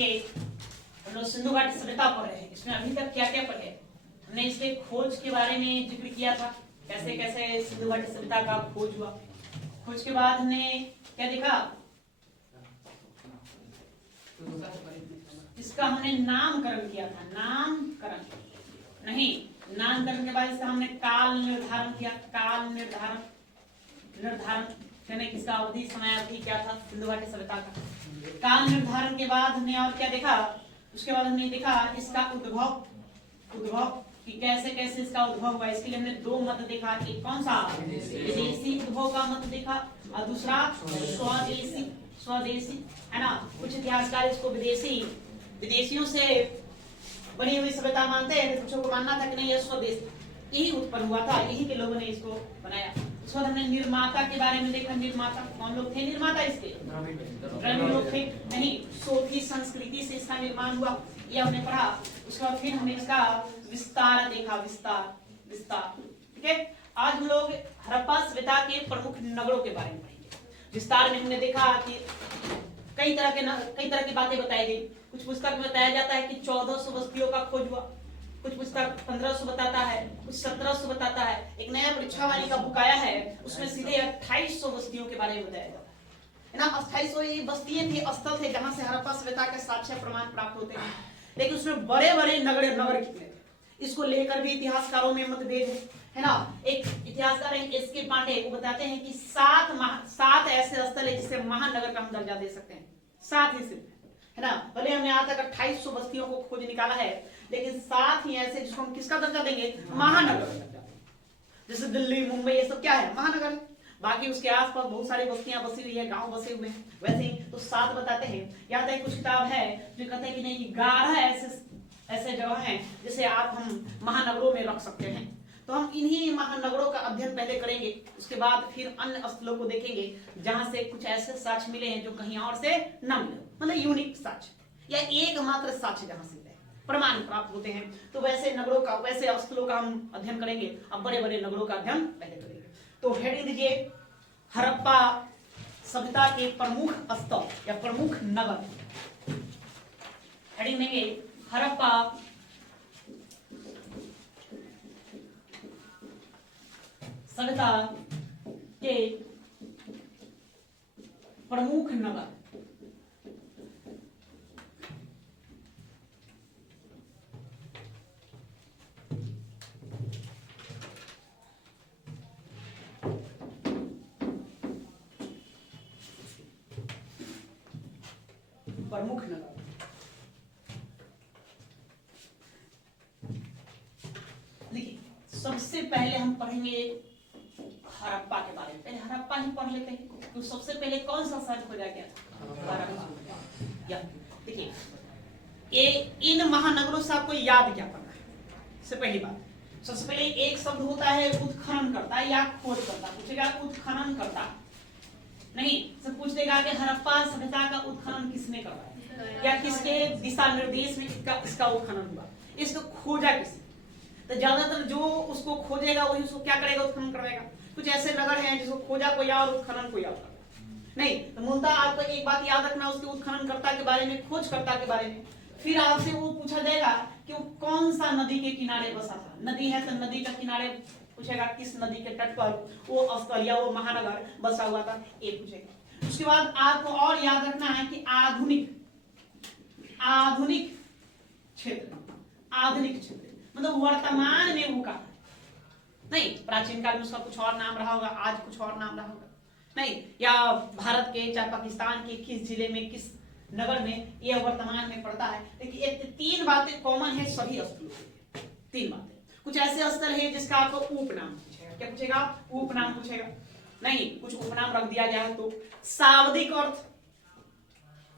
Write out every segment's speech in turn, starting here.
के हम लोग सिंधु घाटी सभ्यता पढ़ रहे हैं। इसमें अभी तक क्या क्या पढ़े? हमने इसके खोज के बारे में जिक्र किया था, कैसे कैसे सिंधु घाटी सभ्यता का खोज हुआ। खोज के बाद हमने क्या देखा? इसका हमने नामकरण किया था। नामकरण नहीं, नामकरण के बाद इसका हमने काल निर्धारण किया। काल निर्धारण यानी इसका अवधि, समय अवधि क्या था सिंधु घाटी सभ्यता का। काल निर्धारण के बाद हमने और क्या देखा? उसके बाद हमने देखा इसका उद्भव कि कैसे कैसे इसका उद्भव हुआ। इसके लिए हमने दो मत देखा। एक कौन सा? विदेशी उद्भव का मत देखा और दूसरा स्वदेशी है ना। कुछ इतिहासकार इसको विदेशियों से बनी हुई सभ्यता मानते हैं, कुछ को मानना था कि नहीं ये स्वदेश यही उत्पन्न हुआ था, यही के लोगों ने इसको बनाया। उसके बाद हमने निर्माता के बारे में देखा। निर्माता कौन लोग थे? निर्माता इसके द्रविड़ लोग थे। नहीं, सोथी संस्कृति से इसका निर्माण हुआ, ये हमने पढ़ा। उसके बाद फिर हमने इसका विस्तार देखा। विस्तार ठीक है। आज हम लोग हड़प्पा सभ्यता के प्रमुख नगरों के बारे में पढ़ेंगे। विस्तार में हमने देखा कि कई तरह की बातें बताई गई। कुछ पुस्तक में बताया जाता है कि 1400 बस्तियों का खोज हुआ, कुछ पुस्तक 1500 बताता है, कुछ 1700 बताता है। एक नया परीक्षा वाली का बुक आया है, उसमें सीधे 2800 बस्तियों के बारे में बताया जाता है ना। 2800 ये बस्तियां थी, स्थल थे जहां से हड़प्पा सभ्यता के साक्ष्य प्रमाण प्राप्त होते हैं। लेकिन उसमें बड़े बड़े नगर कितने थे, इसको लेकर भी इतिहासकारों में मतभेद है ना। एक इतिहासकार एस.के. पांडे वो बताते हैं कि 7 ऐसे स्थल है जिसे महानगर का हम दर्जा दे सकते हैं। 7 ही सिर्फ है ना। भले हमने यहाँ तक 2800 बस्तियों को खोज निकाला है, लेकिन 7 ही ऐसे जिसको हम किसका दर्जा देंगे? महानगर। जैसे दिल्ली, मुंबई, ये सब क्या है? महानगर। बाकी उसके आसपास बहुत सारी बस्तियां बसी हुई है, गांव बसे हुए हैं। वैसे ही तो 7 बताते हैं। यहाँ तक कुछ किताब है जो कहते हैं कि नहीं 11 ऐसे जगह हैं जिसे हम महानगरों में रख सकते हैं। तो हम इन्हीं महानगरों का अध्ययन पहले करेंगे, उसके बाद फिर अन्य स्थलों को देखेंगे जहां से कुछ ऐसे साक्ष्य मिले हैं जो कहीं और से न मिले, मतलब यूनिक साक्ष्य या एकमात्र साक्ष्य जहां से प्रमाण प्राप्त होते हैं। तो वैसे नगरों का, वैसे स्थलों का हम अध्ययन करेंगे। अब बड़े बड़े नगरों का अध्ययन पहले करेंगे। तो हेडिंग दीजिए हड़प्पा सभ्यता के प्रमुख स्थल या प्रमुख नगर। हेडिंग देंगे हड़प्पा सभ्यता के प्रमुख नगर। प्रमुख नगर देखिए, सबसे पहले हम पढ़ेंगे हड़प्पा के बारे में। पहले हड़प्पा ही पढ़ लेते हैं। तो सबसे पहले कौन सा शहर खोजा गया था? हड़प्पा। देखिए, ये इन महानगरों से आपको याद क्या करना है? सबसे पहली बात, सबसे पहले एक शब्द होता है उत्खनन करता या खोज करता। पूछेगा उत्खनन करता नहीं, सब पूछ देगा कि हड़प्पा सभ्यता का उत्खनन किसने करवाया या किसके दिशा निर्देश में इसका उत्खनन हुआ, इसको खोजा किसने। तो ज्यादातर जो उसको खोजेगा वही उसको क्या करेगा? उत्खनन करवाएगा। कुछ ऐसे नगर हैं जिसको खोजा कोई और, उत्खनन कोई और नहीं। तो मूलतः आपको एक बात याद रखना, उसके उत्खननकर्ता के बारे में, खोजकर्ता के बारे में। फिर आपसे वो पूछा जाएगा कि वो कौन सा नदी के किनारे बसा था। नदी है तो नदी का किनारे पूछेगा, किस नदी के तट पर वो स्थल या वो महानगर बसा हुआ था, ये पूछेगा। उसके बाद आपको और याद रखना है कि आधुनिक क्षेत्र मतलब वर्तमान में वो का नहीं, प्राचीन काल में उसका कुछ और नाम रहा होगा, आज कुछ और नाम रहा होगा नहीं, या भारत के चाहे पाकिस्तान के किस जिले में, किस नगर में यह वर्तमान में पड़ता है। लेकिन ये 3 बातें कॉमन है सभी स्थलों के। 3 बातें। कुछ ऐसे स्थल है जिसका आपको उपनाम पूछेगा। क्या पूछेगा? उपनाम पूछेगा। नहीं, कुछ उपनाम रख दिया गया है तो शाब्दिक अर्थ,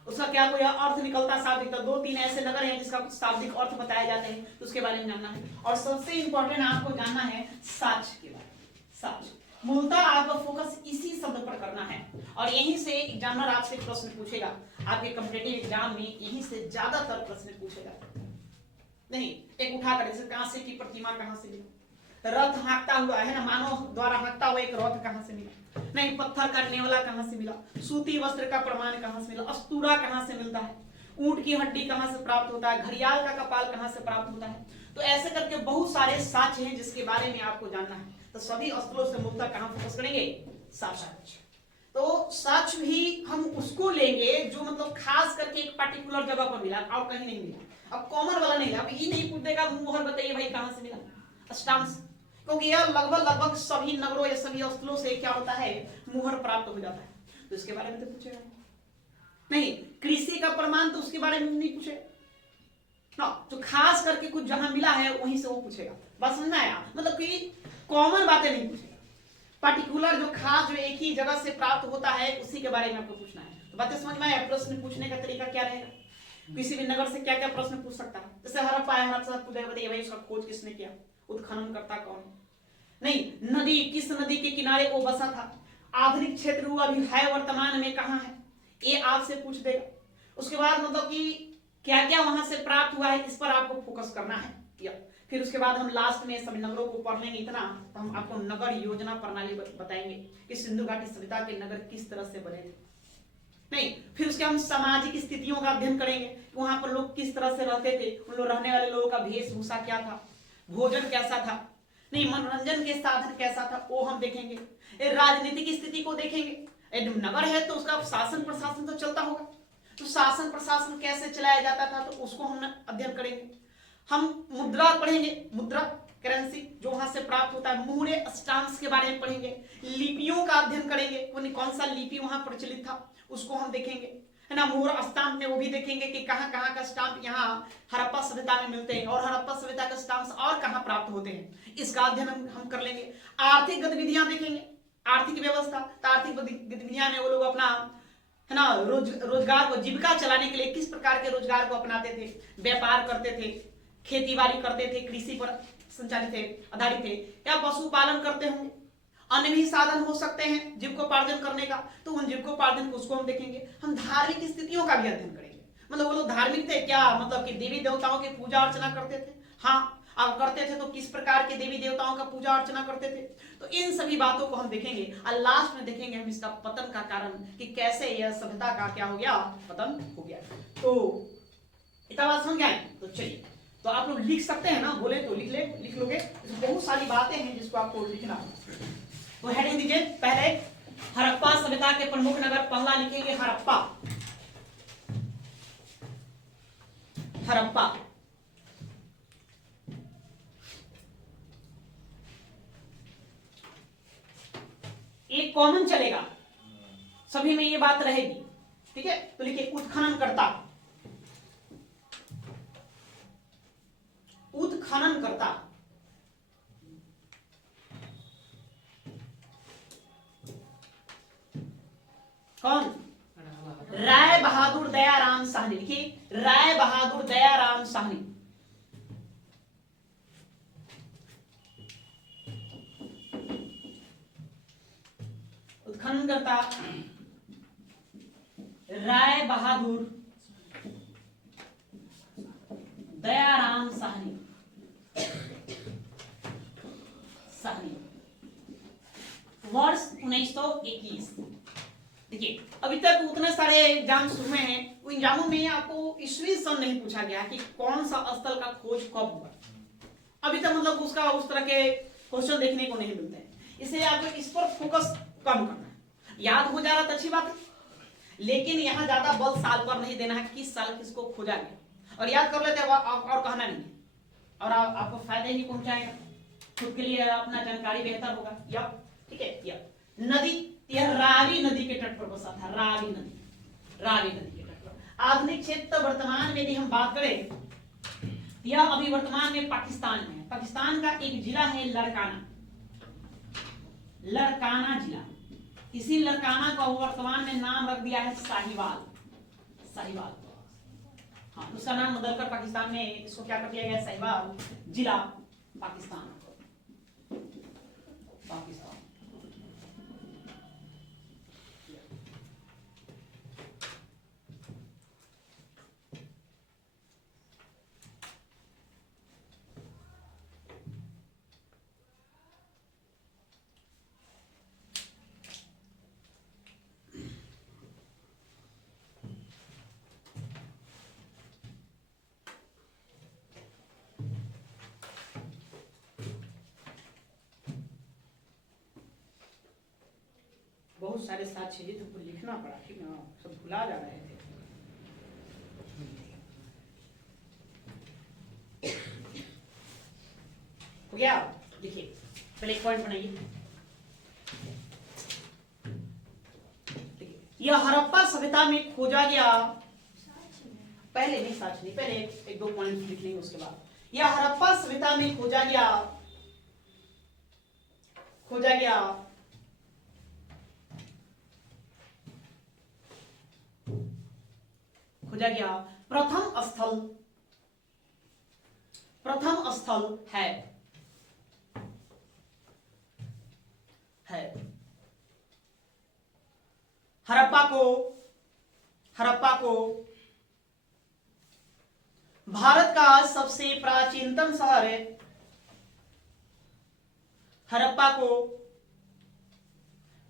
उसका क्या कोई अर्थ निकलता शाब्दिक। तो 2-3 ऐसे नगर हैं जिसका कुछ शाब्दिक अर्थ बताए जाते हैं, तो उसके बारे में जानना है। और सबसे इंपॉर्टेंट आपको जानना है साक्ष्य के बारे में। साक्ष्य मूलतः आपका फोकस इसी शब्द पर करना है, और यहीं से एग्जामिनर आपसे प्रश्न पूछेगा। आपके कॉम्पिटिटिव एग्जाम में यहीं से ज्यादातर प्रश्न पूछेगा। नहीं, एक उठाकर जैसे कांसे की प्रतिमा कहां से मिली, रथ हाँकता हुआ है ना, मानव द्वारा हाँकता हुआ एक रथ कहां से मिला, नहीं पत्थर का नेवला कहां से मिला, सूती वस्त्र का प्रमाण कहां से मिला, अस्तूरा कहां से मिलता है, ऊंट की हड्डी कहां से प्राप्त होता है, घड़ियाल का कपाल कहां से प्राप्त होता है। तो ऐसे करके बहुत सारे साक्ष्य हैं जिसके बारे में आपको जानना है। तो सभी स्थलों से मुद्दा कहां फोकस करेंगे, साक्ष्य। तो साक्ष्य भी हम उसको लेंगे जो मतलब खास करके एक पर्टिकुलर जगह पर मिला और कहीं नहीं मिला। अब कॉमन वाला नहीं, अब ये नहीं पूछ देगा मुहर बताइए भाई कहां से मिला, अष्टांश, क्योंकि यह लगभग सभी नगरों या सभी स्थलों से क्या होता है, मुहर प्राप्त हो जाता है। तो इसके बारे में तो पूछेगा नहीं। कृषि का प्रमाण तो उसके बारे में नहीं पूछेगा ना, तो खास करके कुछ जहां मिला है वहीं से वो पूछेगा। बस समझना आया, मतलब कि कॉमन बातें नहीं पूछेगा, पर्टिकुलर जो खास जो एक ही जगह से प्राप्त होता है उसी के बारे में आपको पूछना है। तो बातें समझ में आया। प्रश्न पूछने का तरीका क्या रहेगा, किसी भी नगर से क्या क्या प्रश्न पूछ सकता है। जैसे हड़प्पा है, हड़प्पा बताइए भाई उसका खोज किसने किया, उत्खनन करता कौन, नहीं नदी किस नदी के किनारे वो बसा था, आधुनिक क्षेत्र वो अभी है वर्तमान में कहाँ है, ये आपसे पूछ देगा। उसके बाद मतलब कि क्या क्या वहां से प्राप्त हुआ है, इस पर आपको फोकस करना है। या फिर उसके बाद हम लास्ट में सब नगरों को पढ़ लेंगे इतना, तो हम आपको नगर योजना प्रणाली बताएंगे कि सिंधु घाटी सभ्यता के नगर किस तरह से बने थे। नहीं, फिर उसके हम सामाजिक स्थितियों का अध्ययन करेंगे, वहां पर लोग किस तरह से रहते थे, उन लोग रहने वाले लोगों का वेशभूषा क्या था, भोजन कैसा था, नहीं मनोरंजन के साधन कैसा था वो हम देखेंगे, राजनीतिक स्थिति को देखेंगे। नगर है तो उसका शासन प्रशासन तो चलता होगा, तो शासन प्रशासन कैसे चलाया जाता था तो उसको हम अध्ययन करेंगे। हम मुद्रा पढ़ेंगे, मुद्रा करेंसी जो वहां से प्राप्त होता है, मुहरे अष्टांश के बारे में पढ़ेंगे, लिपियों का अध्ययन करेंगे, कौन सा लिपि वहां प्रचलित था उसको हम देखेंगे, है ना। मोहर स्टाम्प में वो भी देखेंगे कि कहां कहां का स्टाम्प यहाँ हड़प्पा सभ्यता में मिलते हैं और हड़प्पा सभ्यता का स्टाम्प और कहां प्राप्त होते हैं, इसका अध्ययन हम कर लेंगे। आर्थिक गतिविधियां देखेंगे, आर्थिक व्यवस्था, तो आर्थिक गतिविधियां में वो लोग अपना है ना रोजगार को, जीविका चलाने के लिए किस प्रकार के रोजगार को अपनाते थे, व्यापार करते थे, खेती बाड़ी करते थे, कृषि पर संचालित थे, आधारित थे, या पशुपालन करते होंगे। अन्य भी साधन हो सकते हैं जीविकोपार्जन करने का, तो उन जीविकोपार्जन को उसको हम देखेंगे। हम धार्मिक स्थितियों का भी अध्ययन करेंगे, मतलब वो लोग धार्मिक थे क्या, मतलब कि देवी देवताओं की पूजा अर्चना करते थे, हाँ अब करते थे तो किस प्रकार के देवी देवताओं का पूजा अर्चना करते थे, तो इन सभी बातों को हम देखेंगे। और लास्ट में देखेंगे हम इसका पतन का कारण कि कैसे यह सभ्यता का क्या हो गया, पतन हो गया। तो इतना बात समझ गए। तो चलिए, तो आप लोग लिख सकते हैं ना, बोले तो लिख लोगे, तो बहुत सारी बातें हैं जिसको आपको लिखना है। तो हेडिंग दीजिए, पहले हड़प्पा सभ्यता के प्रमुख नगर, पहला लिखेंगे हड़प्पा, हड़प्पा। एक कॉमन चलेगा, सभी में ये बात रहेगी, ठीक है। तो लिखिए उत्खनन करता, उत्खनन करता, कौन, राय बहादुर दयाराम साहनी। लिखिए राय बहादुर दयाराम साहनी। उत्खनन करता राय बहादुर दयाराम साहनी, साहनी, वर्ष 1921। देखिए अभी तक उतने सारे एग्जाम हुए हैं, उन एग्जामों में आपको ईस्वी सन नहीं पूछा गया कि कौन सा स्थल का खोज कब हुआ। अभी तक मतलब उसका उस तरह के क्वेश्चन देखने को नहीं मिलते हैं, इसलिए आपको इस पर फोकस कम करना है। याद हो जा रहा तो अच्छी बात है, लेकिन यहाँ ज्यादा बल साल पर नहीं देना है, किस साल किसको खोजा गया, और याद कर लेते हैं और कहना नहीं है, और आपको फायदे ही पहुंचाएगा, खुद के लिए अपना जानकारी बेहतर होगा। या ठीक है, या नदी, यह रावी नदी के तट पर बसा था, रावी नदी, रावी नदी के तट पर। आधुनिक क्षेत्र वर्तमान में यदि हम बात करें, यह अभी वर्तमान में पाकिस्तान में है। पाकिस्तान का एक जिला है लड़काना, लड़काना जिला, इसी लड़काना का वर्तमान में नाम रख दिया है साहिवाल, साहिवाल। हाँ, उसका नाम बदलकर पाकिस्तान में इसको क्या कर दिया गया, साहिवाल जिला, पाकिस्तान, पाकिस्तान। बहुत सारे साक्ष्य जी तुमको लिखना पड़ा, ठीक ना, सब भुला जा रहे थे। हो गया? देखिए पहले एक पॉइंट बनाइए। यह हड़प्पा सभ्यता में खोजा गया, पहले नहीं साक्ष्य नहीं, पहले एक दो पॉइंट लिख लेंगे उसके बाद। यह हड़प्पा सभ्यता में खोजा गया प्रथम स्थल है। हड़प्पा को भारत का सबसे प्राचीनतम शहर है। हड़प्पा को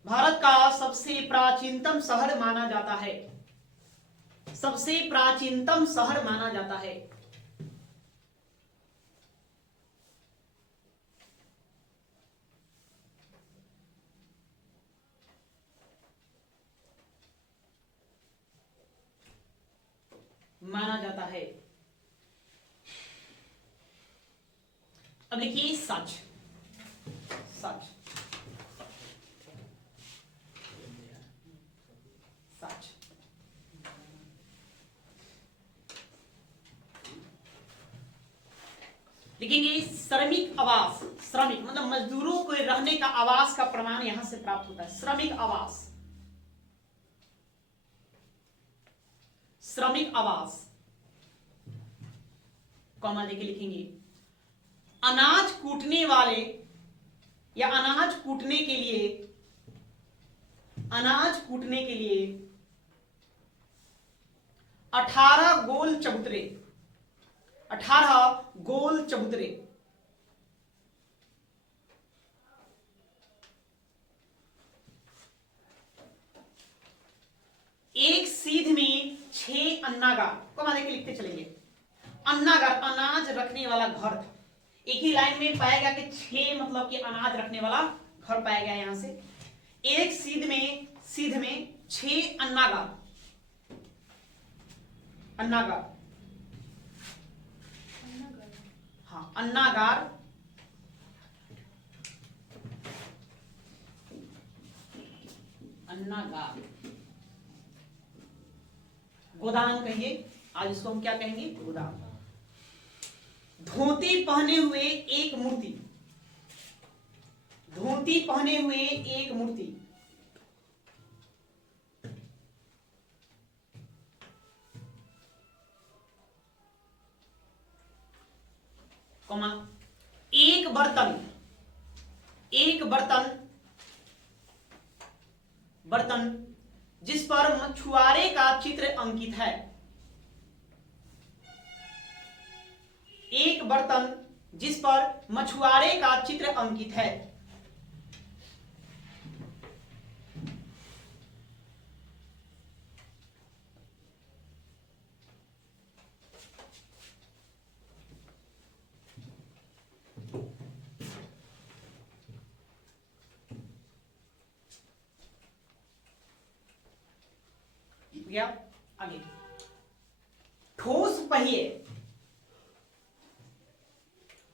भारत का सबसे प्राचीनतम शहर माना जाता है। सबसे प्राचीनतम शहर माना जाता है। माना जाता है। अब लिखिए सच। सच सच लिखेंगे श्रमिक आवास। श्रमिक मतलब मजदूरों को रहने का आवास का प्रमाण यहां से प्राप्त होता है। श्रमिक आवास। श्रमिक आवास कॉमा देके लिखेंगे अनाज कूटने वाले या अनाज कूटने के लिए 18 गोल चबूतरे। 18 गोल चबूतरे। एक सीध में 6 अन्नागार कॉमा देके लिखते चलेंगे। अन्नागार अनाज रखने वाला घर था। एक ही लाइन में पाएगा कि 6 मतलब कि अनाज रखने वाला घर पाया गया। यहां से एक सीध में 6 अन्नागार। अन्नागार हाँ अन्नागार। अन्नागार गोदाम कहिए, आज इसको हम क्या कहेंगे? गोदाम। धोती पहने हुए एक मूर्ति। धोती पहने हुए एक मूर्ति। कॉमा एक बर्तन। एक बर्तन जिस पर मछुआरे का चित्र अंकित है। एक बर्तन जिस पर मछुआरे का चित्र अंकित है। गया आगे। ठोस पहिए।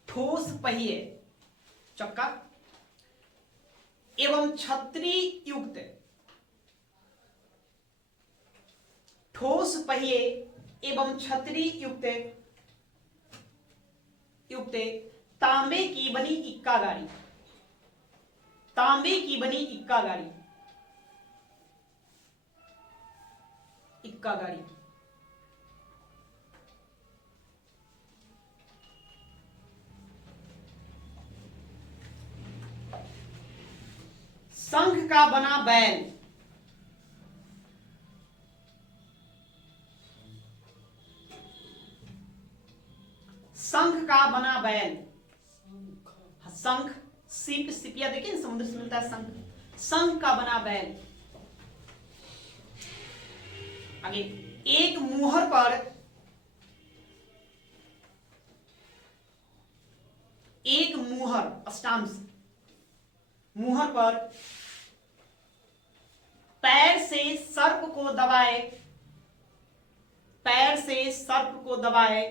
ठोस पहिए चक्का एवं छतरी युक्त। ठोस पहिए एवं छतरी युक्त तांबे की बनी इक्का गाड़ी। तांबे की बनी इक्का गाड़ी। इक्का गाड़ी संघ का बना बैल। संघ का बना बैल। शंख सीप सिपिया देखिए समुद्र से मिलता है शंख। शंख का बना बैल। आगे एक मुहर पर एक मुहर स्टाम्प्स। मुहर पर पैर से सर्प को दबाए, पैर से सर्प को दबाए,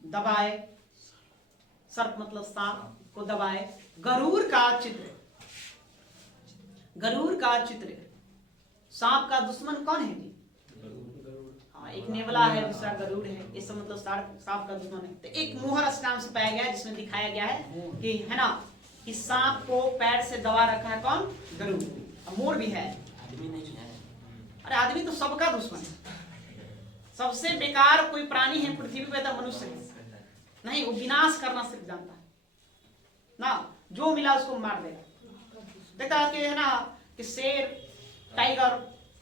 दबाए, सर्प मतलब सांप को दबाए, गरुड़ का चित्र, गरुड़ का चित्र। सांप का दुश्मन कौन है जी? हाँ, एक नेवला है, दूसरा गरुड़ है, ये सब मतलब सांप का दुश्मन है। तो एक मोहर अष्टांग से पाया गया है जिसमें दिखाया गया है कि है ना कि सांप को पैर से दबा रखा है कौन? गरुड़। मोर भी है, आदमी नहीं है। अरे आदमी तो सबका दुश्मन है। सबसे बेकार कोई प्राणी है पृथ्वी पे तो मनुष्य है। नहीं, वो विनाश करना सिर्फ जानता है ना, जो मिला उसको मार देगा। देखता है कि है ना कि शेर, टाइगर,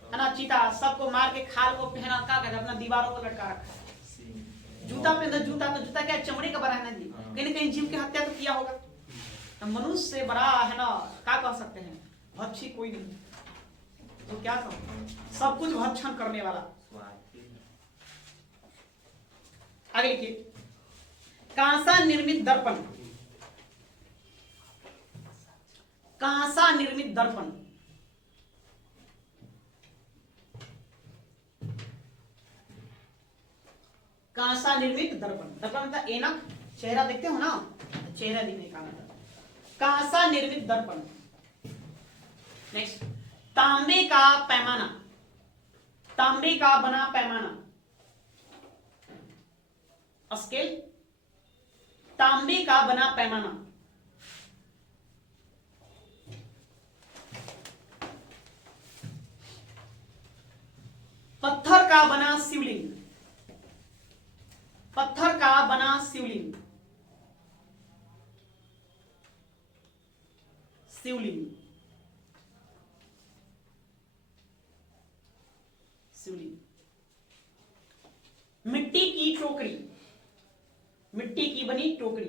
है ना, चीता, सबको मार के खाल को पहना का अपना दीवारों को लटका रखा है। जूता पहनता, जूता तो जूता क्या चमड़े का बना है ना जी, कहीं ना कहीं जीव की हत्या तो किया होगा। तो मनुष्य से बड़ा है ना क्या कह सकते हैं, भक्षी कोई नहीं, तो क्या कहो, सब कुछ भक्षण करने वाला। आगे लिखिए, कांसा निर्मित दर्पण, कांसा निर्मित दर्पण, कांसा निर्मित दर्पण, दर्पण मतलब ऐनक, चेहरा देखते हो ना, चेहरा दिखने का मतलब कांसा निर्मित दर्पण। नेक्स्ट, तांबे का पैमाना, तांबे का बना पैमाना, स्केल, तांबे का बना पैमाना, पत्थर का बना शिवलिंग, पत्थर का बना शिवलिंग, शिवलिंग, शिवलिंग, मिट्टी की टोकरी, मिट्टी की बनी टोकरी,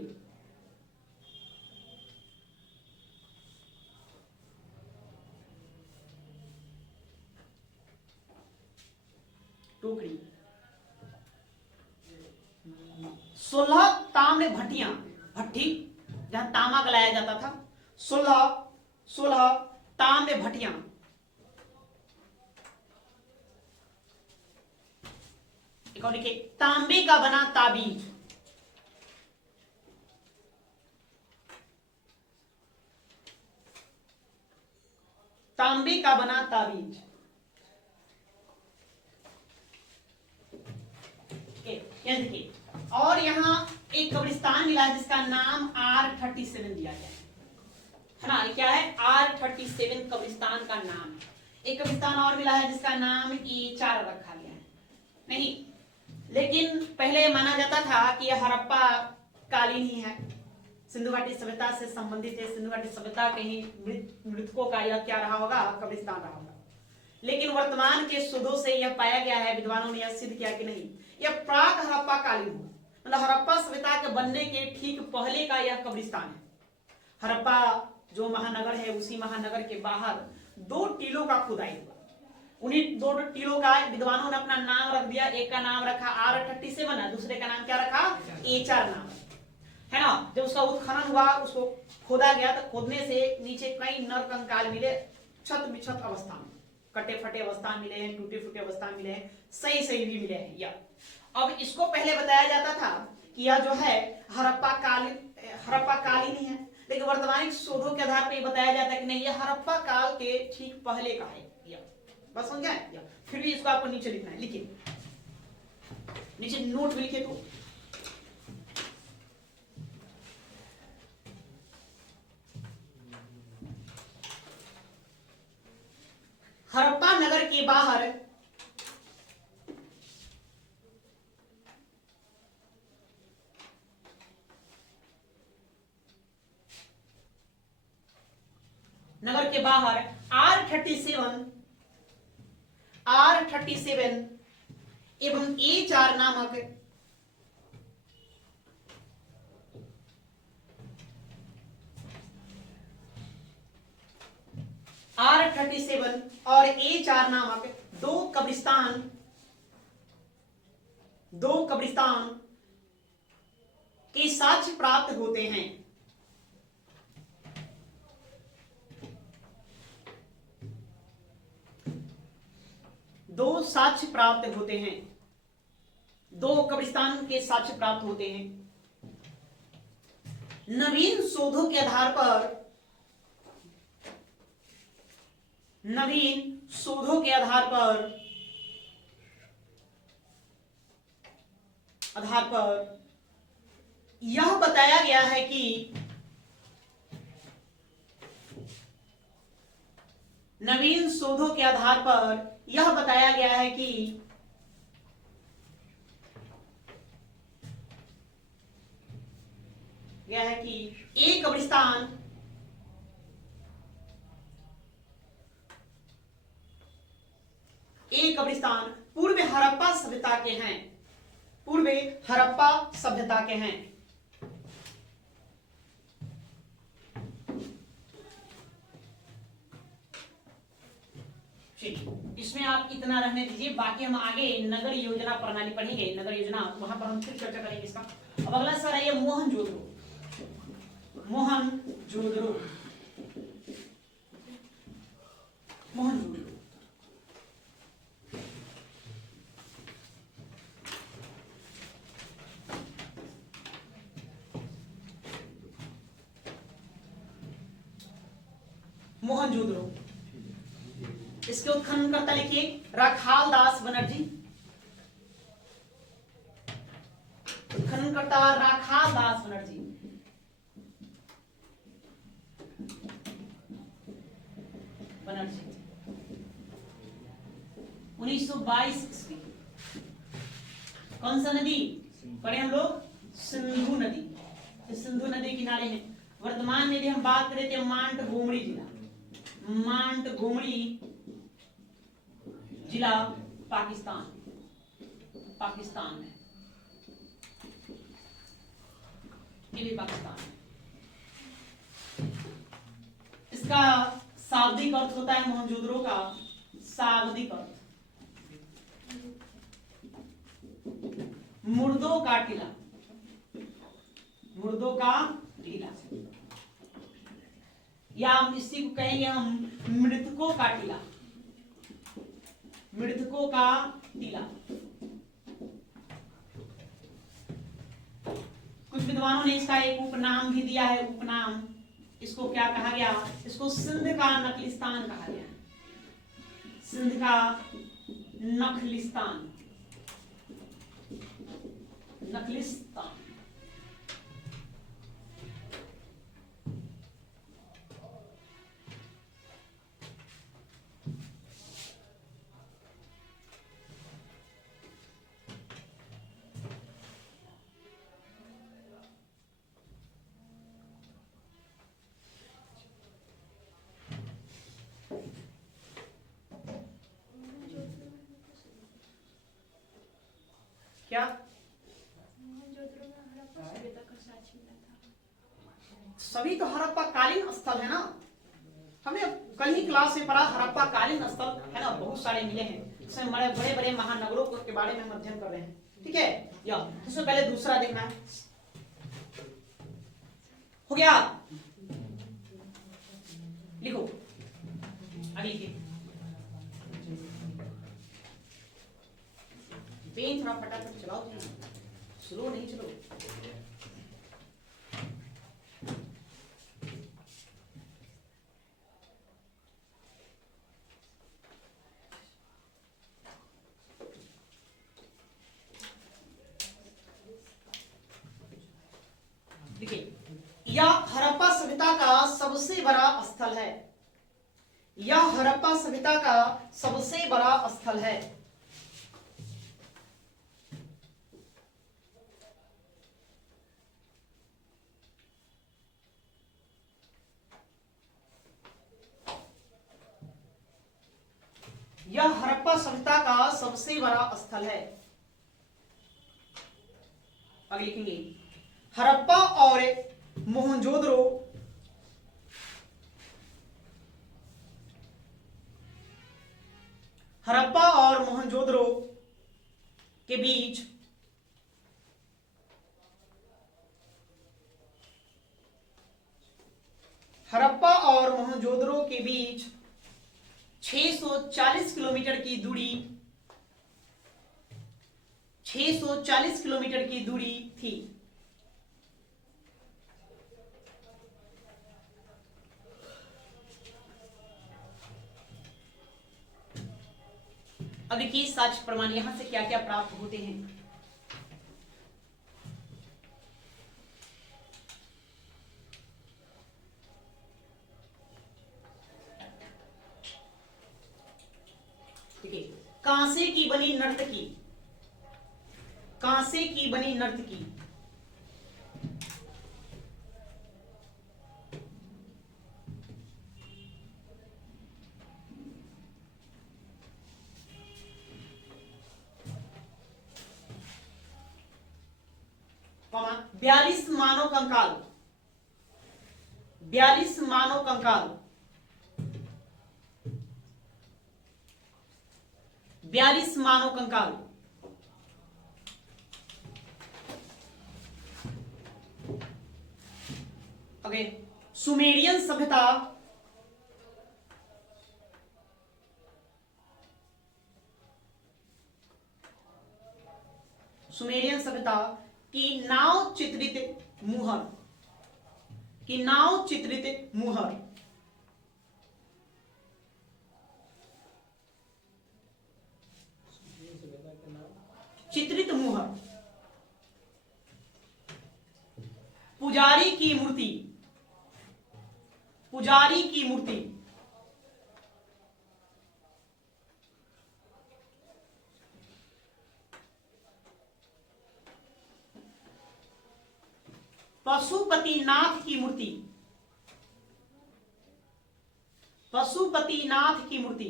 टोकरी, 16 ताम्र भट्टियां, भट्टी जहां तांबा गलाया जाता था, 16 ताम्र भट्टियां, एक और लिखिए, तांबे का बना ताबीज, तांबे का बना ताबीज। देखिए, और यहाँ एक कब्रिस्तान मिला है जिसका नाम R37 दिया गया है ना, क्या है? R37 कब्रिस्तान का नाम है। एक कब्रिस्तान और मिला है जिसका नाम E4 रखा गया है। नहीं, लेकिन पहले माना जाता था कि यह हड़प्पा कालीन ही है, सिंधु घाटी सभ्यता से संबंधित है, सिंधु घाटी सभ्यता के ही मृतकों का यह क्या रहा होगा? कब्रिस्तान रहा होगा। लेकिन वर्तमान के शोधों से यह पाया गया है, विद्वानों ने यह सिद्ध किया कि नहीं, यह प्राक हड़प्पा कालीन हो, मतलब हड़प्पा सभ्यता के बनने के ठीक पहले का यह कब्रिस्तान है। हड़प्पा जो महानगर है, उसी महानगर के बाहर 2 टीलों का खुदाई हुआ। उन्हीं 2 टीलों का विद्वानों ने अपना नाम रख दिया। एक का नाम रखा R37, दूसरे का नाम क्या रखा? E4 नाम है ना। जब उसका उत्खनन हुआ, उसको खोदा गया, तो खोदने से नीचे कई नर कंकाल मिले, छत बिछत अवस्था में, कटे फटे अवस्था मिले हैं, टूटे फूटे अवस्था मिले हैं, सही सही भी मिले हैं। या अब इसको पहले बताया जाता था कि यह जो है हड़प्पा कालीन ही है, लेकिन वर्तमान शोधों के आधार पर बताया जाता है कि नहीं, यह हड़प्पा काल के ठीक पहले का है। या बस समझ गए? फिर भी इसको आपको नीचे लिखना है, लिखिए, नीचे नोट में लिखिए। तो हड़प्पा नगर के बाहर R37 एवं E4 नामक R37 और E4 नामक दो कब्रिस्तान के साक्ष्य प्राप्त होते हैं। दो साक्ष्य प्राप्त होते हैं, दो कब्रिस्तान के साक्ष्य प्राप्त होते हैं। नवीन शोधों के आधार पर, नवीन शोधों के आधार पर यह बताया गया है कि नवीन शोधों के आधार पर यह बताया गया है कि एक कब्रिस्तान पूर्व हड़प्पा सभ्यता के हैं, पूर्व हड़प्पा सभ्यता के हैं। इसमें आप इतना रहने दीजिए, बाकी हम आगे नगर योजना प्रणाली पढ़ेंगे, नगर योजना वहां पर हम फिर चर्चा करेंगे इसका। अब अगला सर है ये मोहनजोदड़ो। मोहनजोदड़ो मोहनजोदड़ो इसके उत्खननकर्ता लिखिए राखाल दास बनर्जी। उत्खननकर्ता राखाल दास बनर्जी। बनर्जी 1922 ईस्वी। कौन सा नदी पढ़े हम लोग? सिंधु नदी। सिंधु नदी किनारे में वर्तमान में यदि हम बात करें तो मांटगोमरी जिला, मांटगोमरी जिला पाकिस्तान में, ये भी पाकिस्तान है। इसका शाब्दिक अर्थ होता है मोहनजोदड़ो का शाब्दिक अर्थ मुर्दों का टीला, मुर्दों का टीला, या हम इसी को कहेंगे हम मृतकों का टीला, मृतकों का टीला। कुछ विद्वानों ने इसका एक उपनाम भी दिया है। उपनाम इसको क्या कहा गया? इसको सिंध का नखलिस्तान कहा गया। सिंध का नखलिस्तान, नखलिस्तान। क्या सभी तो हड़प्पा कालीन स्थल है ना? हमने कल ही क्लास में पढ़ा हड़प्पा कालीन स्थल है ना, बहुत सारे मिले हैं। इसमें बड़े बड़े महानगरों के बारे में हम अध्ययन कर रहे हैं। ठीक है, या इसमें पहले दूसरा देखना है। हो गया? लिखो आगे लिखिए। पेन थोड़ा फटाफट चलाओ, स्लो नहीं चलो। देखिए, यह हड़प्पा सभ्यता का सबसे बड़ा स्थल है। यह हड़प्पा सभ्यता का सबसे बड़ा स्थल है। यह हड़प्पा सभ्यता का सबसे बड़ा स्थल है। आगे लिखेंगे हड़प्पा और मोहनजोदड़ो हड़प्पा और मोहनजोदड़ो के बीच हड़प्पा और मोहनजोदड़ो के बीच 640 किलोमीटर की दूरी 140 किलोमीटर की दूरी थी। अब देखिए साक्ष्य प्रमाण यहां से क्या क्या प्राप्त होते हैं। देखिए, कांसे की बनी नर्तकी, कांसे की बनी नर्तकी कौमा 42 मानव कंकाल, 42 मानव कंकाल, 42 मानव कंकाल ओके। सुमेरियन सभ्यता, सुमेरियन सभ्यता की नाव चित्रित मुहर, की नाव चित्रित मुहर, चित्रित मुहर, पुजारी की मूर्ति, पुजारी की मूर्ति, पशुपतिनाथ की मूर्ति, पशुपतिनाथ की मूर्ति,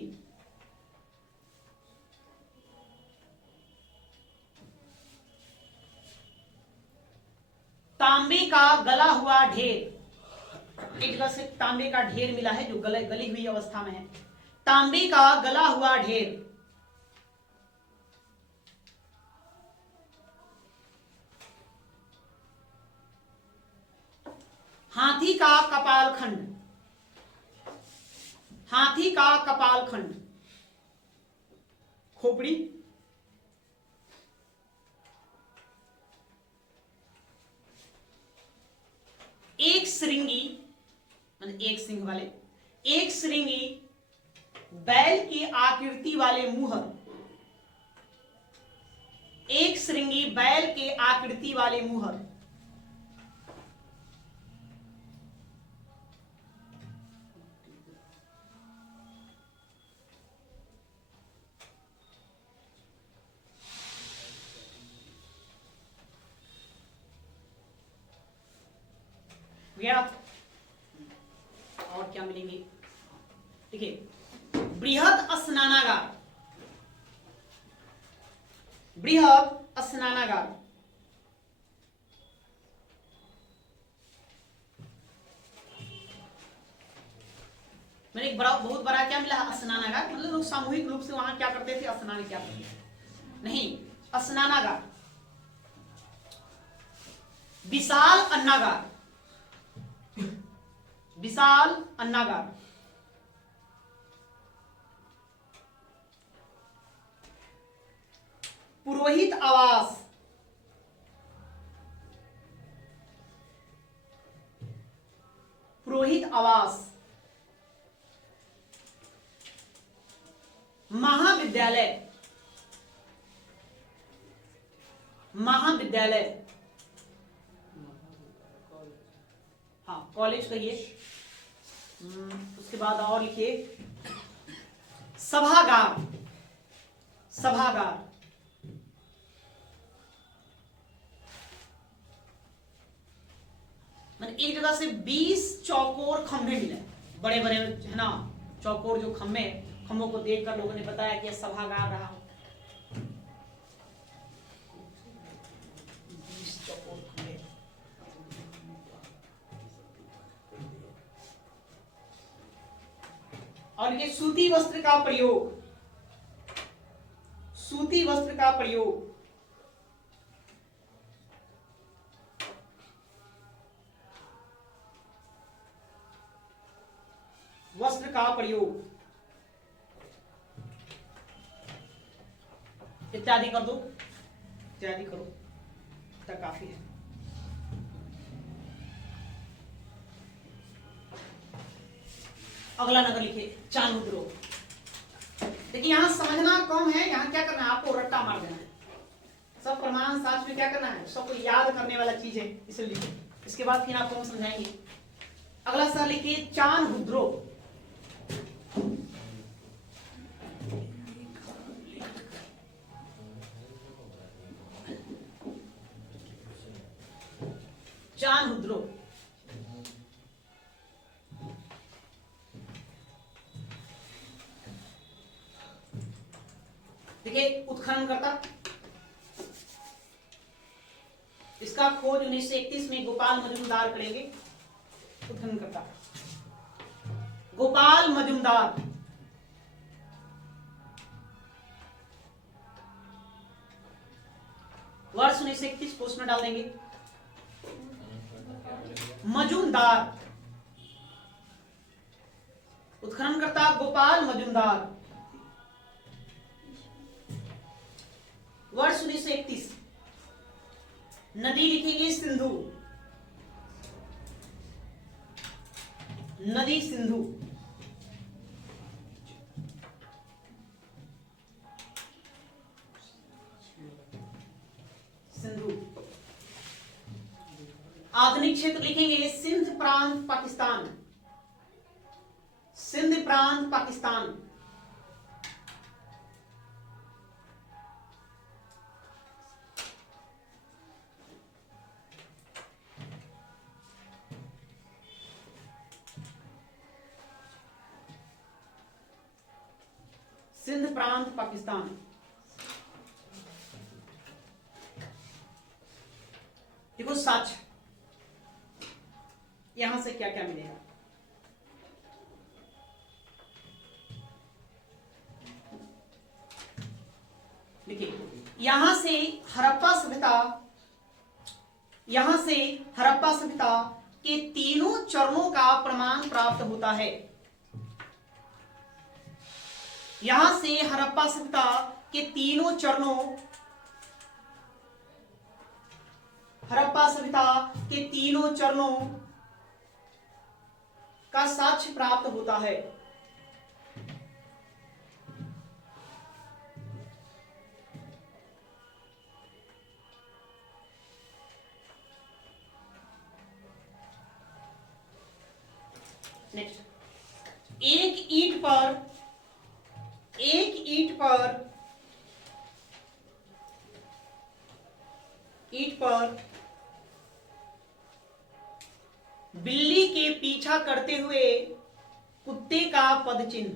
तांबे का गला हुआ ढेर, एक जगह से तांबे का ढेर मिला है जो गली हुई अवस्था में है। तांबे का गला हुआ ढेर, हाथी का कपाल खंड, हाथी का कपाल खंड, खोपड़ी, एक श्रृंगी मतलब एक सिंह वाले, एक श्रृंगी बैल की आकृति वाले मुहर, एक श्रृंगी बैल के आकृति वाले मुहर, गया। और क्या मिलेंगे देखिए, बृहद स्नानागार, बृहद स्नानागार, मैंने एक बड़ा बहुत बड़ा क्या मिला स्नानागार, मतलब लोग सामूहिक रूप से वहां क्या करते थे, स्नान क्या करते थे, नहीं स्नानागार। विशाल अन्नागार, विशाल अन्नागार, पुरोहित आवास, पुरोहित आवास, महाविद्यालय, महाविद्यालय, हाँ कॉलेज कहिए। उसके बाद और लिखिए सभागार, सभागार, मैंने एक जगह से 20 चौकोर खंभे मिले, बड़े बड़े है ना चौकोर जो खंभे, खंभों को देखकर लोगों ने बताया कि यह सभागार रहा। 20 चौकोर खंभे, और ये सूती वस्त्र का प्रयोग, सूती वस्त्र का प्रयोग, वस्त्र का प्रयोग इत्यादि कर दो। इत्यादि करो तक काफी है। अगला नगर लिखे चांदुद्रो। देखिए यहां समझना कम है, यहां क्या करना है आपको रट्टा मार देना है। सब प्रमाण शास्त्र में क्या करना है, सबको याद करने वाला चीज है, इसलिए इसके बाद फिर आपको हम समझाएंगे। अगला सर लिखिए चांदुद्रो। चांदुद्रो देखिए उत्खनन करता, इसका खोज 1931 में गोपाल मजूमदार करेंगे। उत्खनन करता गोपाल मजूमदार। वर्ष 1931 पोस्ट में डाल देंगे। मजूमदार, उत्खनन करता गोपाल मजूमदार। वर्ष 1931। नदी लिखेंगे सिंधु, नदी सिंधु। सिंधु। आधुनिक क्षेत्र लिखेंगे सिंध प्रांत पाकिस्तान, सिंध प्रांत पाकिस्तान। सिंध प्रांत पाकिस्तान। देखो सच, यहां से क्या क्या मिलेगा। देखिए यहां से हड़प्पा सभ्यता, यहां से हड़प्पा सभ्यता के तीनों चरणों का प्रमाण प्राप्त होता है। यहां से हड़प्पा सभ्यता के तीनों चरणों, हड़प्पा सभ्यता के तीनों चरणों का साक्ष्य प्राप्त होता है। नेक्स्ट, एक ईंट पर बिल्ली के पीछा करते हुए कुत्ते का पद चिन्ह।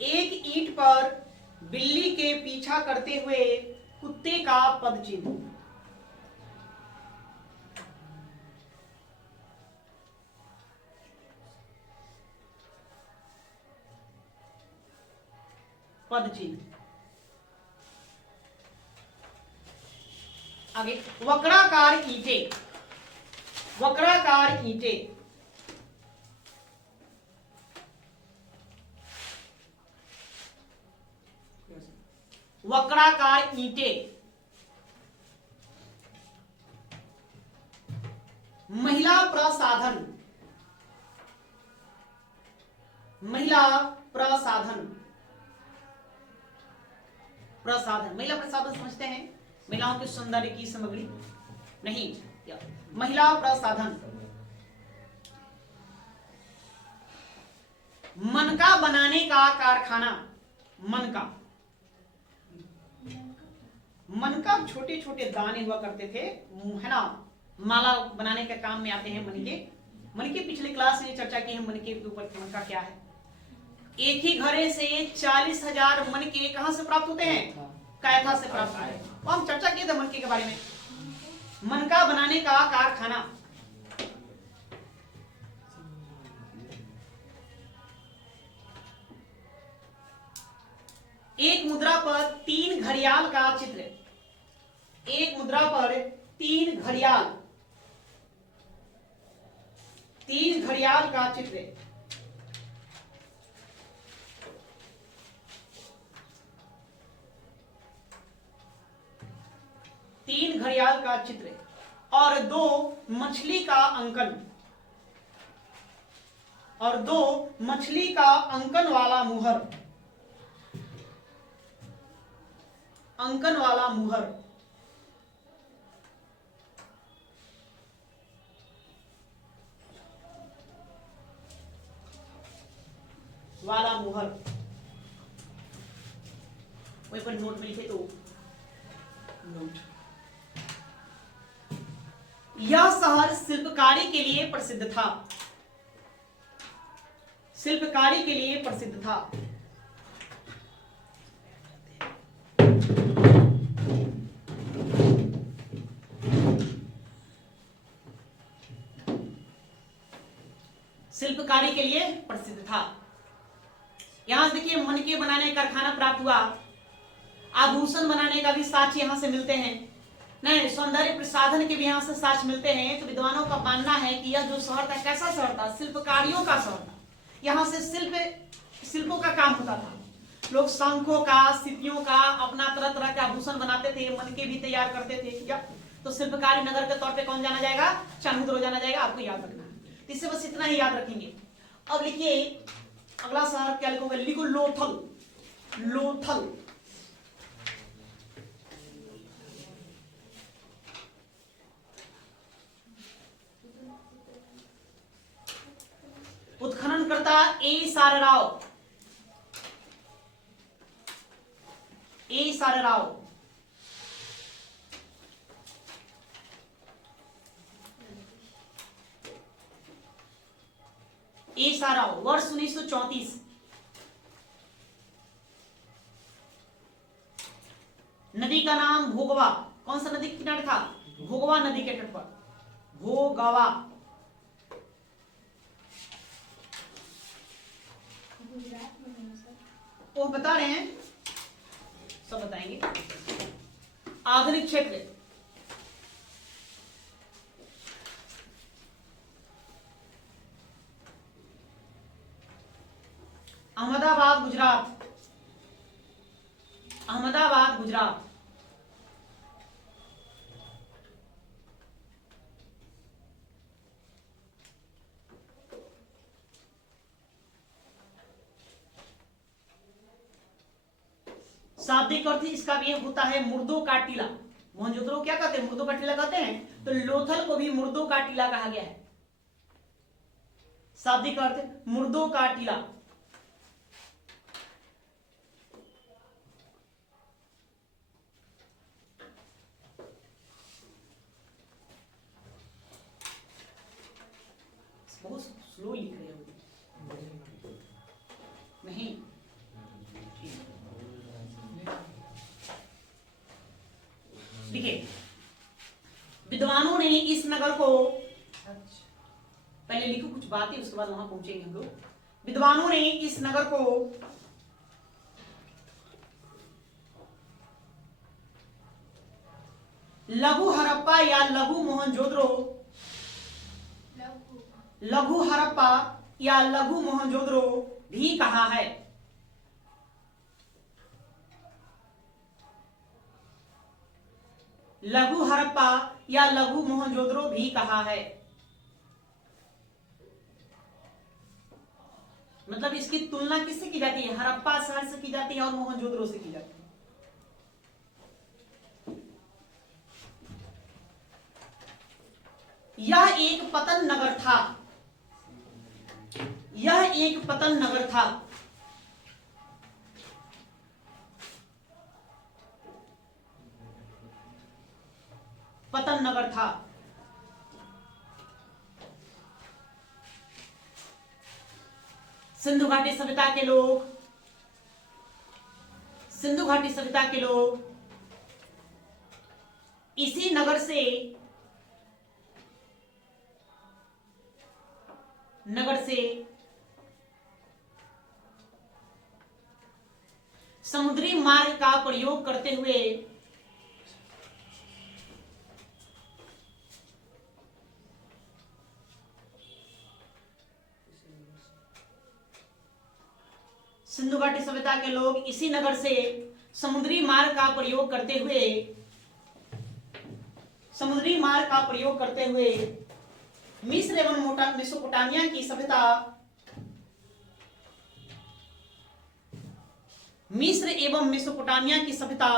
एक ईंट पर बिल्ली के पीछा करते हुए कुत्ते का पद चिन्ह। पद चिन्ह। आगे वक्राकार ईंटें, वक्राकार ईंटें। वक्राकार ईंटें। महिला प्रसाधन, महिला प्रसाधन। प्रसाधन, महिला प्रसाधन समझते हैं, महिलाओं के सौंदर्य की सामग्री नहीं, महिला प्रसाधन। मनका बनाने का कारखाना, मनका, मनका छोटे छोटे दाने हुआ करते थे, है ना, माला बनाने के काम में आते हैं मनके। मनके पिछले क्लास में चर्चा की है, मनके के ऊपर मनका क्या है। एक ही घरे से 40,000 मनके कहां से प्राप्त होते हैं, कैथा से प्राप्त होते हैं। तो हम चर्चा किए थे मनके के बारे में। मनका बनाने का कारखाना। एक मुद्रा पर 3 घड़ियाल का चित्र, एक मुद्रा पर 3 घड़ियाल, 3 घड़ियाल का चित्र। 3 घड़ियाल का चित्र और 2 मछली का अंकन, और 2 मछली का अंकन वाला मुहर, अंकन वाला मुहर, वाला मुहर। वहीं पर नोट में लिखे तो नोट। यह शहर शिल्पकारी के लिए प्रसिद्ध था, शिल्पकारी के लिए प्रसिद्ध था। शिल्पकारी के लिए प्रसिद्ध था। यहां से देखिए मनके बनाने का कारखाना प्राप्त हुआ, आभूषण बनाने का भी साक्ष्य यहां से मिलते हैं, नहीं सौंदर्य प्रसाधन के भी यहां से साक्ष्य मिलते हैं। तो विद्वानों का मानना है कि यह जो शहर था कैसा शहर था, शिल्पकारियों का शहर था। यहां से शिल्पों का काम होता था। लोग शंखों का, सीपियों का अपना तरह तरह के आभूषण बनाते थे, मनके भी तैयार करते थे। या तो शिल्पकारी नगर के तौर पे कौन जाना जाएगा, चाणूर जाना जाएगा। आपको याद रखना है, इससे बस इतना ही याद रखेंगे। अब लिखिए अगला शहर क्या लिखोगे, लिखो लोथल। लोथल उत्खननकर्ता ए सारराव, ए सारराव। ए साराव वर्ष 1934। नदी का नाम भोगवा। कौन सा नदी के किनारे था, भोगवा नदी के तट पर, भोगवा। वो बता रहे हैं, सब बताएंगे। आधुनिक क्षेत्र अहमदाबाद गुजरात, अहमदाबाद गुजरात। शाब्दिक अर्थ इसका भी होता है मुर्दों का टीला। मोहनजोदड़ो क्या कहते हैं, मुर्दों का टीला कहते हैं। तो लोथल को भी मुर्दों का टीला कहा गया है। शाब्दिक अर्थ मुर्दों का टीला। बहुत स्लो लिख रहे हो, नहीं देखिए विद्वानों ने इस नगर को, पहले लिखो कुछ बातें उसके बाद वहां पहुंचेंगे हम लोग। विद्वानों ने इस नगर को लघु हड़प्पा या लघु मोहनजोदड़ो, लघु हड़प्पा या लघु मोहनजोदड़ो भी कहा है। लघु हड़प्पा या लघु मोहनजोदड़ो भी कहा है। मतलब इसकी तुलना किससे की जाती है, हड़प्पा शहर से की जाती है और मोहनजोदड़ो से की जाती है। यह एक पतन नगर था, यह एक पतन नगर था। पतन नगर था। सिंधु घाटी सभ्यता के लोग, सिंधु घाटी सभ्यता के लोग इसी नगर से समुद्री मार्ग का प्रयोग करते हुए सिंधु घाटी सभ्यता के लोग इसी नगर से समुद्री मार्ग का प्रयोग करते हुए मार्ग का प्रयोग करते हुए मिस्र एवं मेसोपोटामिया की सभ्यता मिस्र एवं मेसोपोटामिया की सभ्यता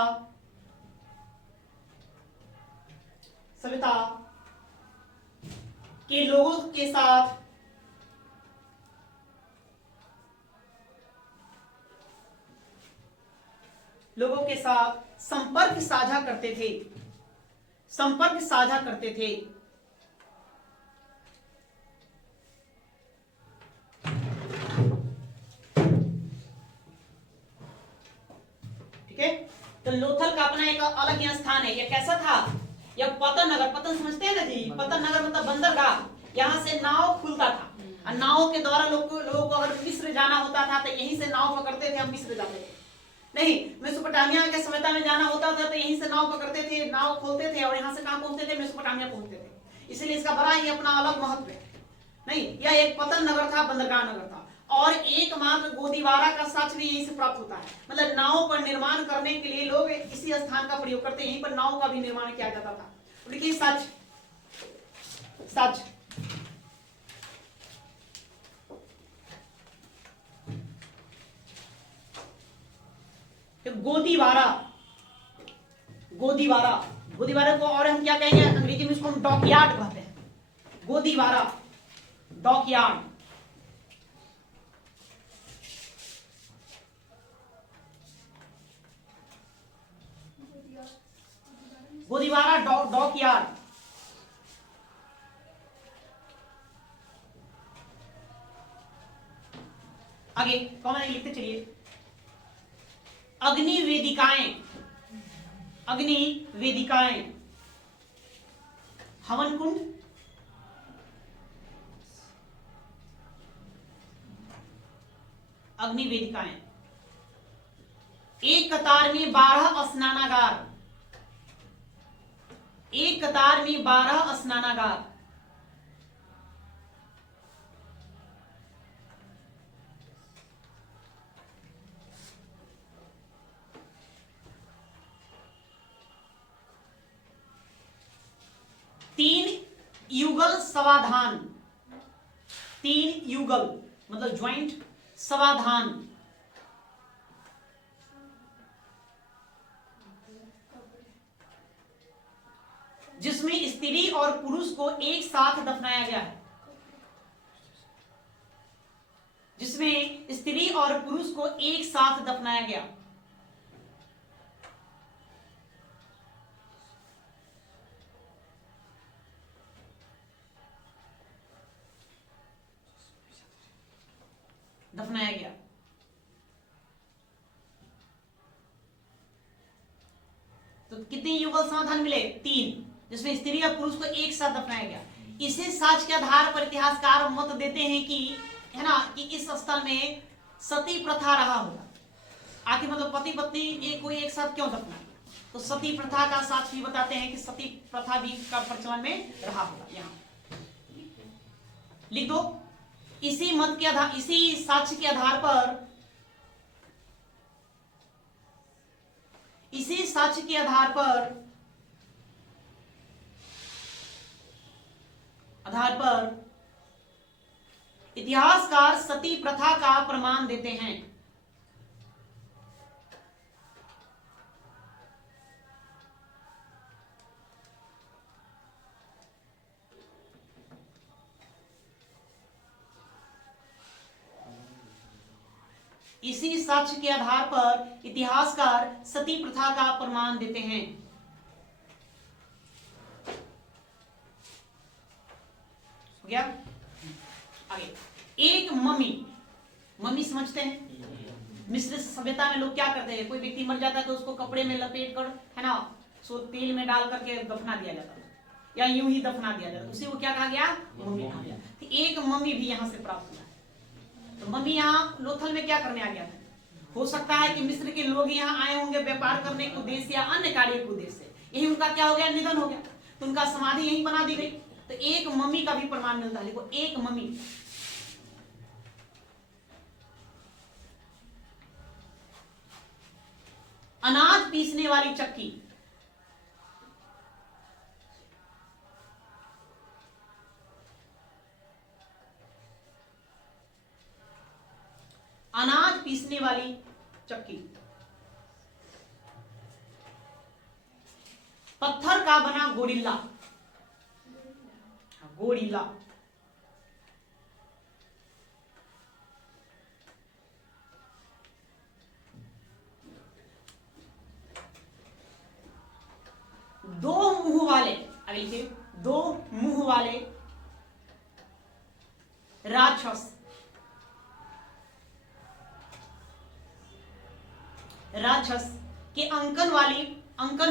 के लोगों के साथ संपर्क साझा करते थे। ठीक है, तो लोथल का अपना एक अलग यहाँ स्थान है। यह कैसा था? यह पतन नगर, पतन समझते हैं ना जी, पतन नगर मतलब बंदरगाह। यहाँ से नाव खुलता था और नाव के द्वारा लोगों को अगर मिस्र जाना होता था तो यहीं से नाव पकड़ते थे, हम मिस्र जाते थे। नहीं, मेसोपोटामिया के सभ्यता में जाना होता था तो यहीं से नाव पकड़ते थे, नाव खोलते थे और यहाँ से कहाँ पहुंचते थे? मेसोपोटामिया पहुंचते थे। इसलिए इसका बड़ा ही अपना अलग महत्व है। नहीं, यह एक पतन नगर था, बंदरगाह नगर था। और एकमात्र गोदीवारा का साक्ष्य भी यहीं से प्राप्त होता है। मतलब नाव का निर्माण करने के लिए लोग इसी स्थान का प्रयोग करते, यहीं पर नाव का भी निर्माण किया जाता था। देखिए सच गोदीवारा को और हम क्या कहेंगे? अंग्रेजी में इसको हम डॉकयार्ड कहते हैं। गोदीवारा, डॉकयार्ड। गोदीवारा डॉकयार्ड। आगे कॉमन लिखते चलिए। अग्नि वेदिकाएं, हवन कुंड, अग्नि वेदिकाएं, एक कतार में 12 स्नानागार, एक कतार में 12 स्नानागार, तीन युगल मतलब ज्वाइंट समाधान, जिसमें स्त्री और पुरुष को एक साथ दफनाया गया है। जिसमें स्त्री और पुरुष को एक साथ दफनाया गया। दफनाया गया। तो कितने युगल समाधान मिले? 3, जिसमें स्त्री और पुरुष को एक साथ दफनाया गया। इसे साक्ष्य के आधार पर इतिहासकार मत देते हैं कि है ना कि इस स्थल में सती प्रथा रहा होगा। आखिर मतलब पति पत्नी को एक साथ क्यों दफनाया? तो सती प्रथा का साक्ष्य भी बताते हैं कि सती प्रथा भी का प्रचलन में रहा होगा। यहाँ लिख दो। इसी मत के आधार, इसी साक्ष्य के आधार पर, इसी साक्ष्य के आधार पर इतिहासकार सती प्रथा का प्रमाण देते हैं। इसी साक्ष्य के आधार पर इतिहासकार सती प्रथा का प्रमाण देते हैं। हो गया? आगे एक मम्मी समझते हैं? मिस्र सभ्यता में लोग क्या करते हैं? कोई व्यक्ति मर जाता है तो उसको कपड़े में लपेट कर है ना, सो तेल में डाल करके दफना दिया जाता है, या यूं ही दफना दिया जाता है। उसी को क्या कहा गया? मम्मी कहा गया। तो एक मम्मी भी यहां से प्राप्त हुआ है। तो मम्मी यहाँ लोथल में क्या करने आ गया था? हो सकता है कि मिस्र के लोग यहाँ आए होंगे व्यापार करने के उद्देश्य या अन्य कार्य के उद्देश्य से। यही उनका क्या हो गया? निधन हो गया। तो उनका समाधि यहीं बना दी गई। तो एक मम्मी का भी प्रमाण मिलता है। देखो, एक मम्मी। अनाज पीसने वाली चक्की, पीसने वाली चक्की। पत्थर का बना गोरिल्ला, गोरिल्ला। दो मुंह वाले, अगले लिखिए, दो मुंह वाले राक्षस, राक्षस के अंकन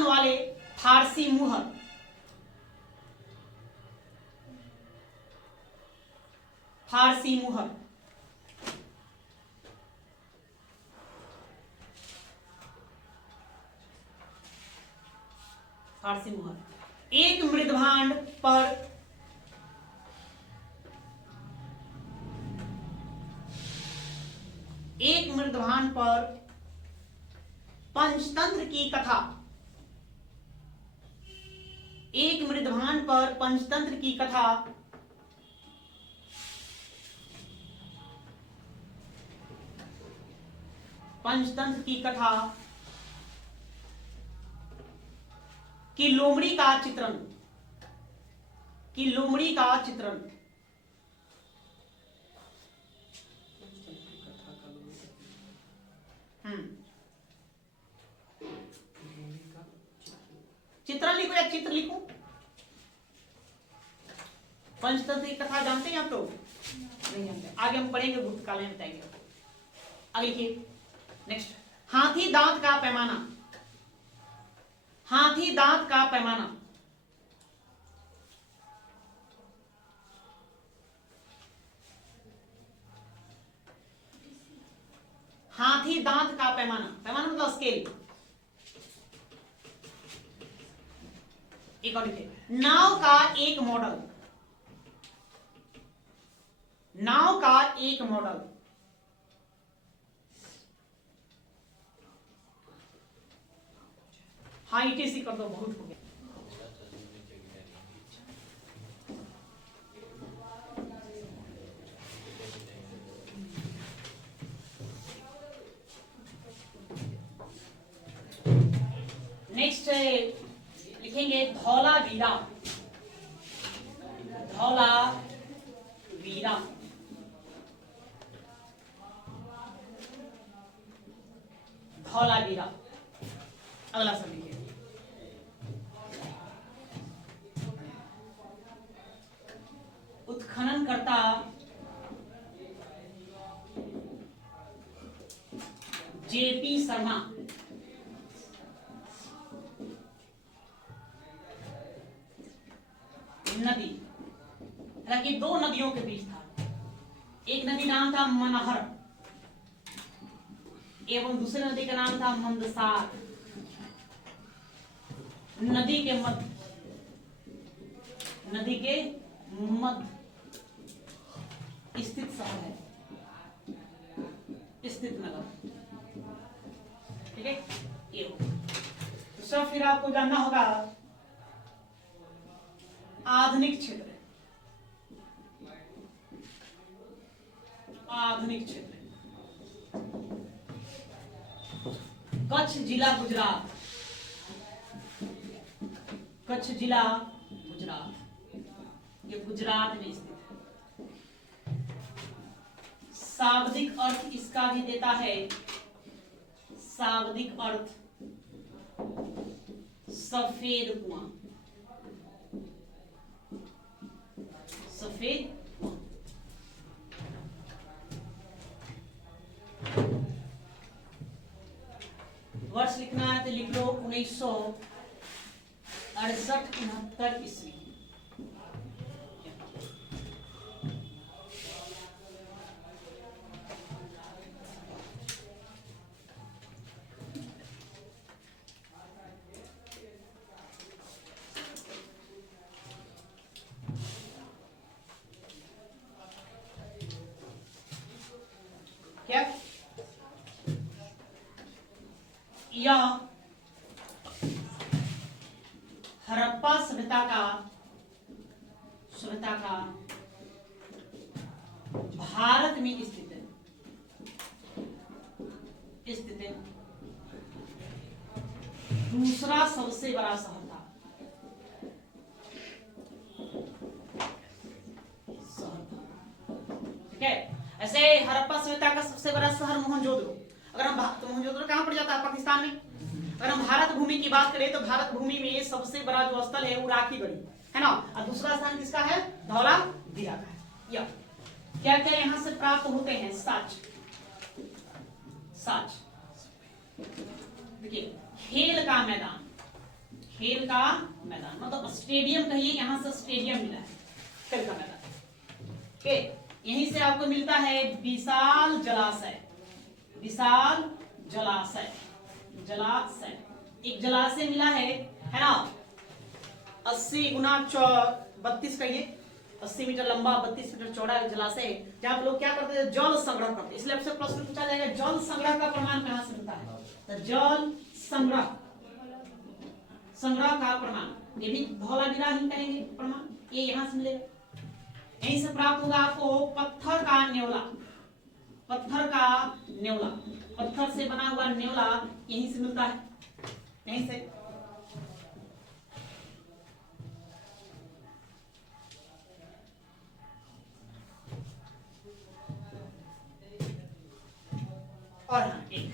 वाले फारसी मुहर, फारसी मुहर। फारसी मुहर। एक मृदभांड पर पंचतंत्र की कथा, एक मृदभांड पर पंचतंत्र की कथा पंचतंत्र की कथा की लोमड़ी का चित्रण, की लोमड़ी का चित्रण। चित्रण लिखो या चित्र लिखो। पंचतंत्र की कथा जानते हैं आप लोग? नहीं जानते। आगे हम पढ़ेंगे, गुप्त काल में बताएंगे। आगे लिखिए नेक्स्ट, हाथी दांत का पैमाना, हाथी दांत का पैमाना। हाथी दांत का पैमाना, पैमाना मतलब स्केल। एक और लिखिए, नाव का एक मॉडल, नाव का एक मॉडल। हाँ इटीसी कर दो, बहुत हो गया। नेक्स्ट लिखेंगे धौला वीरा, धौला वीरा। धौला वीरा। अगला सब लिखिए, उत्खनन करता जेपी शर्मा, नदी, हालांकि दो नदियों के बीच था। एक नदी नाम था मनहर एवं दूसरी नदी का नाम था मंदसार। नदी के मध्य, नदी के मध्य स्थित शहर है, स्थित नगर। ठीक है, ये तो सब फिर आपको जानना होगा आधुनिक क्षेत्र, आधुनिक क्षेत्र कच्छ जिला गुजरात, कच्छ जिला गुजरात, ये गुजरात में स्थित है। शाब्दिक अर्थ इसका भी देता है, शाब्दिक अर्थ सफेद कुआं, सफेद वर्ष लिखना है तो लिख लो 1968-69 ईस्वी। क्या यह हड़प्पा सभ्यता का भारत में स्थित है, दूसरा सबसे बड़ा शहर था। ठीक है, ऐसे हड़प्पा सभ्यता का सबसे बड़ा शहर मोहनजोदड़ो। अगर हम मोहनजोदड़ो कहाँ पड़ जाता है? पाकिस्तान में। अगर हम भारत भूमि की बात करें तो भारत भूमि में सबसे बड़ा जो स्थल है वो राखी गढ़ी है ना, और दूसरा स्थान किसका है? धौलावीरा का है। या क्या क्या यहाँ से प्राप्त होते हैं? साक्ष्य। देखिए, खेल का मैदान, खेल का मैदान मतलब स्टेडियम कहिए, यहाँ से स्टेडियम मिला है, खेल का मैदान। ओके, यहीं से आपको मिलता है विशाल जलाशय। विशाल जलाशय, जलाशय एक जलाशय मिला है ना, 80 गुना 32 कहिए, 80 मीटर लंबा 32 मीटर चौड़ा एक जलाशय है, जहां लोग क्या करते हैं? जल संग्रह करते हैं। इसलिए आपसे प्रश्न पूछा जाएगा जल संग्रह का प्रमाण कहां से मिलता है? तो जल संग्रह, संग्रह का प्रमाण ये भी धौलावीरा ही कहेंगे प्रमाण, ये यहां से मिलेगा। यहीं से प्राप्त होगा आपको पत्थर का न्योला। पत्थर का न्योला, पत्थर से बना हुआ न्योला यहीं से मिलता है, यहीं से। और हाँ, एक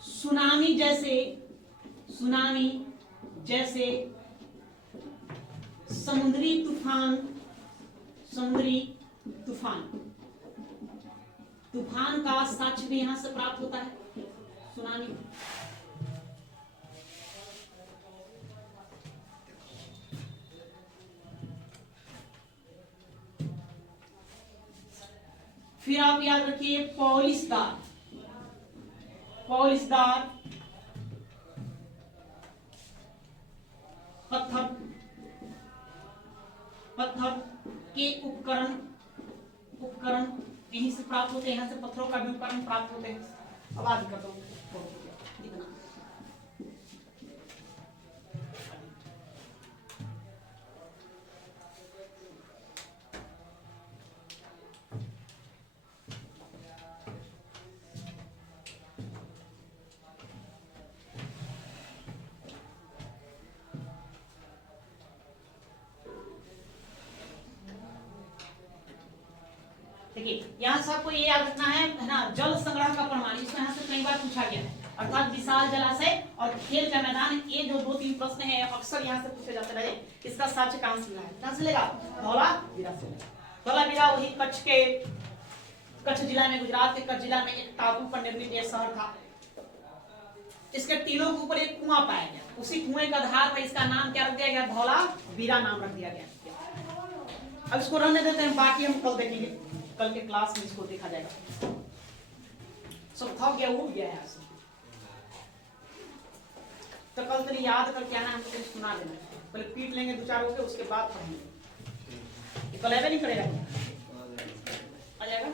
सुनामी जैसे समुद्री तूफान, तूफान का साक्ष्य भी यहां से प्राप्त होता है, सुनामी। फिर आप याद रखिए पॉलिशदार, पॉलिशदार पत्थर के उपकरण यहीं से प्राप्त होते हैं, यहाँ से पत्थरों का भी उपकरण प्राप्त होते हैं। अब आगे करता हूँ इतना। देखिए, यहाँ से आपको ये याद रखना है ना, जल संग्रह का प्रमाण, इसमें यहाँ से कई बार पूछा गया है, अर्थात विशाल जलाशय और खेल का मैदान। ये जो 2-3 प्रश्न हैं अक्सर यहाँ से पूछे जाते रहे। इसका साक्ष्य कहां से मिला है? कहां से लेगा? धौलावीरा से। धौलावीरा वही कच्छ जिला में, गुजरात के कच्छ जिला में एक टापू पर निर्मित यह शहर था। इसके टीलों के ऊपर एक कुआं पाया गया, उसी कुएं का आधार पर इसका नाम क्या रख दिया गया? धौलावीरा नाम रख दिया गया। अब इसको रहने देते हैं, बाकी हम कल देखेंगे, कल के क्लास में इसको देखा जाएगा। सब थक गया, उठ गया है तो कल तेरी याद करके आना, हमको तेरी सुना देना, पहले पीट लेंगे 2-4 के, उसके बाद पढ़ेंगे। कल ऐसा नहीं करेगा, आ जाएगा।